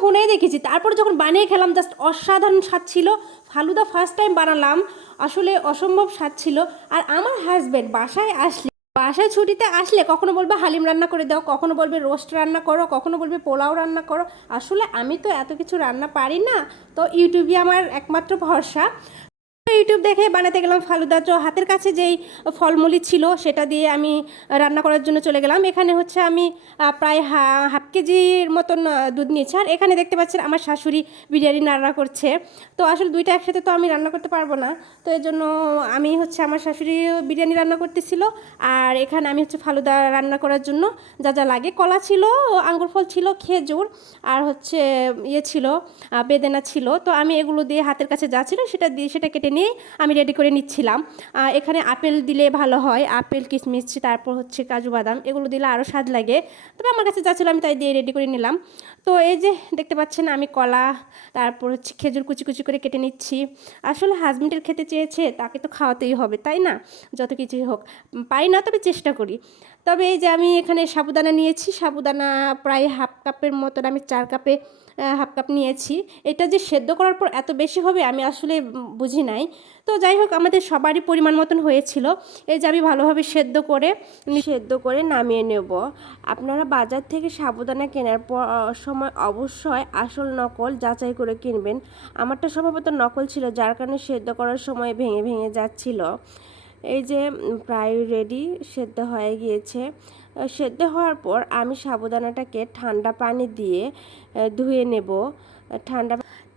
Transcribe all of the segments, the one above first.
ফোনেই দেখেছি, তারপর যখন বানিয়ে খেলাম জাস্ট অসাধারণ স্বাদ ছিল। ফালুদা ফার্স্ট টাইম বানালাম, আসলে অসম্ভব স্বাদ ছিল। আর আমার হাজব্যান্ড বাসায় ছুটিতে আসলে কখনো বলবে হালিম রান্না করে দাও, কখনো বলবে রোস্ট রান্না করো, কখনো বলবে পোলাও রান্না করো। আসলে আমি তো এত কিছু রান্না পারি না, তো ইউটিউবই আমার একমাত্র ভরসা। ইউটিউব দেখে বানাতে গেলাম ফালুদা। তো হাতের কাছে যেই ফলমূলই ছিল সেটা দিয়ে আমি রান্না করার জন্য চলে গেলাম। এখানে হচ্ছে আমি প্রায় হাফ কেজির মতন দুধ নিয়েছি। আর এখানে দেখতে পাচ্ছেন আমার শাশুড়ি বিরিয়ানি রান্না করছে। তো আসলে দুইটা একসাথে তো আমি রান্না করতে পারবো না, তো এই জন্য আমি হচ্ছে আমার শাশুড়ি বিরিয়ানি রান্না করতেছিল, আর এখানে আমি হচ্ছে ফালুদা রান্না করার জন্য যা যা লাগে, কলা ছিল, আঙ্গুর ফল ছিল, খেজুর, আর হচ্ছে ইয়ে ছিল, বেদেনা ছিল। তো আমি এগুলো দিয়ে হাতের কাছে যা ছিল সেটা কেটে নিয়ে আমি রেডি করে নিচ্ছিলাম। এখানে আপেল দিলে ভালো হয়, আপেল, কিশমিশ, তারপর হচ্ছে কাজু বাদাম, এগুলো দিলে আরও স্বাদ লাগে। তবে আমার কাছে যা ছিল আমি তাই দিয়ে রেডি করে নিলাম। তো এই যে দেখতে পাচ্ছেন আমি কলা, তারপর হচ্ছে খেজুর কুচি কুচি করে কেটে নিচ্ছি। আসলে হাজবেন্ডের খেতে চেয়েছে, তাকে তো খাওয়াতেই হবে, তাই না? যত কিছুই হোক, পারি না তবে চেষ্টা করি। তবে এই যে আমি এখানে সাবুদানা নিয়েছি, সাবুদানা প্রায় হাফ কাপের মতন, আমি 4 কাপে হাফ কাপ নিয়েছি। এটা যে সেদ্ধ করার পর এত বেশি হবে আমি আসলে বুঝি নাই। তো যাই হোক, আমাদের সবারই পরিমাণ মতন হয়েছিল। এই যে আমি ভালোভাবে সেদ্ধ করে নামিয়ে নেব। আপনারা বাজার থেকে সাবুদানা কেনার সময় অবশ্যই আসল নকল যাচাই করে কিনবেন। আমারটা সম্ভবত নকল ছিল, যার কারণে সেদ্ধ করার সময় ভেঙে ভেঙে যাচ্ছিল। এই যে প্রায় রেডি, সেদ্ধ হয়ে গিয়েছে। সেদ্ধ হওয়ার পর আমি সাবুদানাটাকে ঠান্ডা পানি দিয়ে ধুয়ে নেব।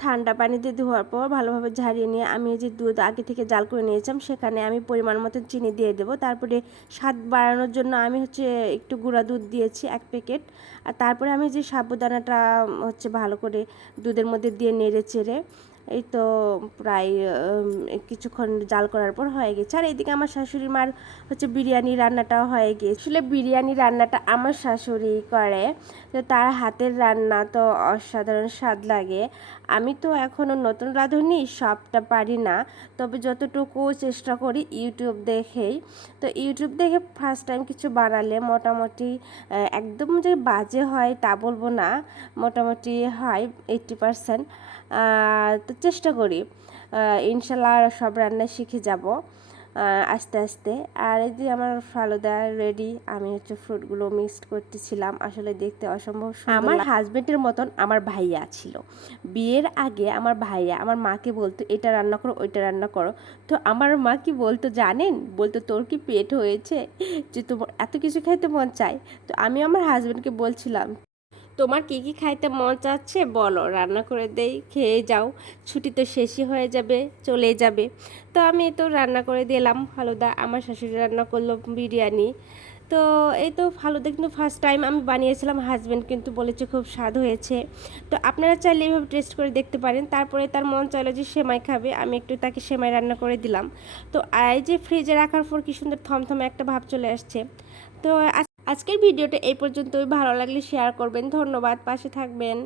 ঠান্ডা পানি দিয়ে ধোয়ার পর ভালোভাবে ঝারিয়ে নিয়ে আমি যে দুধ আগে থেকে জাল করে নিয়েছিলাম সেখানে আমি পরিমাণ মতো চিনি দিয়ে দেবো। তারপরে স্বাদ বাড়ানোর জন্য আমি হচ্ছে একটু গুঁড়া দুধ দিয়েছি 1 প্যাকেট। আর তারপরে আমি যে সাবুদানাটা হচ্ছে ভালো করে দুধের মধ্যে দিয়ে নেড়ে চেড়ে এই তো প্রায় কিছুক্ষণ জাল করার পর হয়ে গেছে। আর এইদিকে আমার শাশুড়ি মার হচ্ছে বিরিয়ানি রান্নাটাও হয়ে গিয়েছে। আসলে বিরিয়ানি রান্নাটা আমার শাশুড়ি করে, তো তার হাতের রান্না তো অসাধারণ স্বাদ লাগে। আমি তো এখনও নতুন রাঁধুনি, সবটা পারি না, তবে যতটুকু চেষ্টা করি ইউটিউব দেখেই। তো ইউটিউব দেখে ফার্স্ট টাইম কিছু বানালে মোটামুটি একদম যে বাজে হয় তা বলবো না, মোটামুটি হয় 80%। তো চেষ্টা করি ইনশাল্লাহ সব রান্না শিখে যাব আস্তে আস্তে। আর এই যে আমার ফালুদা রেডি, আমি হচ্ছে ফ্রুটগুলো মিক্সড করতেছিলাম। আসলে দেখতে অসম্ভব সুন্দর। আমার হাজবেন্ডের মতন আমার ভাইয়া ছিল। বিয়ের আগে আমার ভাইয়া আমার মাকে বলতো এটা রান্না করো, ওইটা রান্না করো। তো আমার মা কি বলতো জানেন? বলতো তোর কি পেট হয়েছে যে তোমার এত কিছু খাইতে মন চায়? তো আমি আমার হাজবেন্ডকে বলছিলাম তোমার কী কী খাইতে মন চাচ্ছে বলো, রান্না করে দেই, খেয়ে যাও, ছুটি তো শেষই হয়ে যাবে, চলে যাবে। তো আমি তো রান্না করে দিলাম ফালুদা। আমার শাশুড়ি রান্না করলো বিরিয়ানি। তো এই তো ফালুদা কিন্তু ফার্স্ট টাইম আমি বানিয়েছিলাম, হাজব্যান্ড কিন্তু বলেছে খুব স্বাদ হয়েছে। তো আপনারা চাইলে এইভাবে টেস্ট করে দেখতে পারেন। তারপরে তার মন চাইলো যে সেমাই খাবে, আমি একটু তাকে সেমাই রান্না করে দিলাম। তো এই যে ফ্রিজে রাখার পর কি সুন্দর থমথমে একটা ভাব চলে আসছে। তো আজকের ভিডিওটা এই পর্যন্তই। ভালো লাগলে শেয়ার করবেন। ধন্যবাদ, পাশে থাকবেন।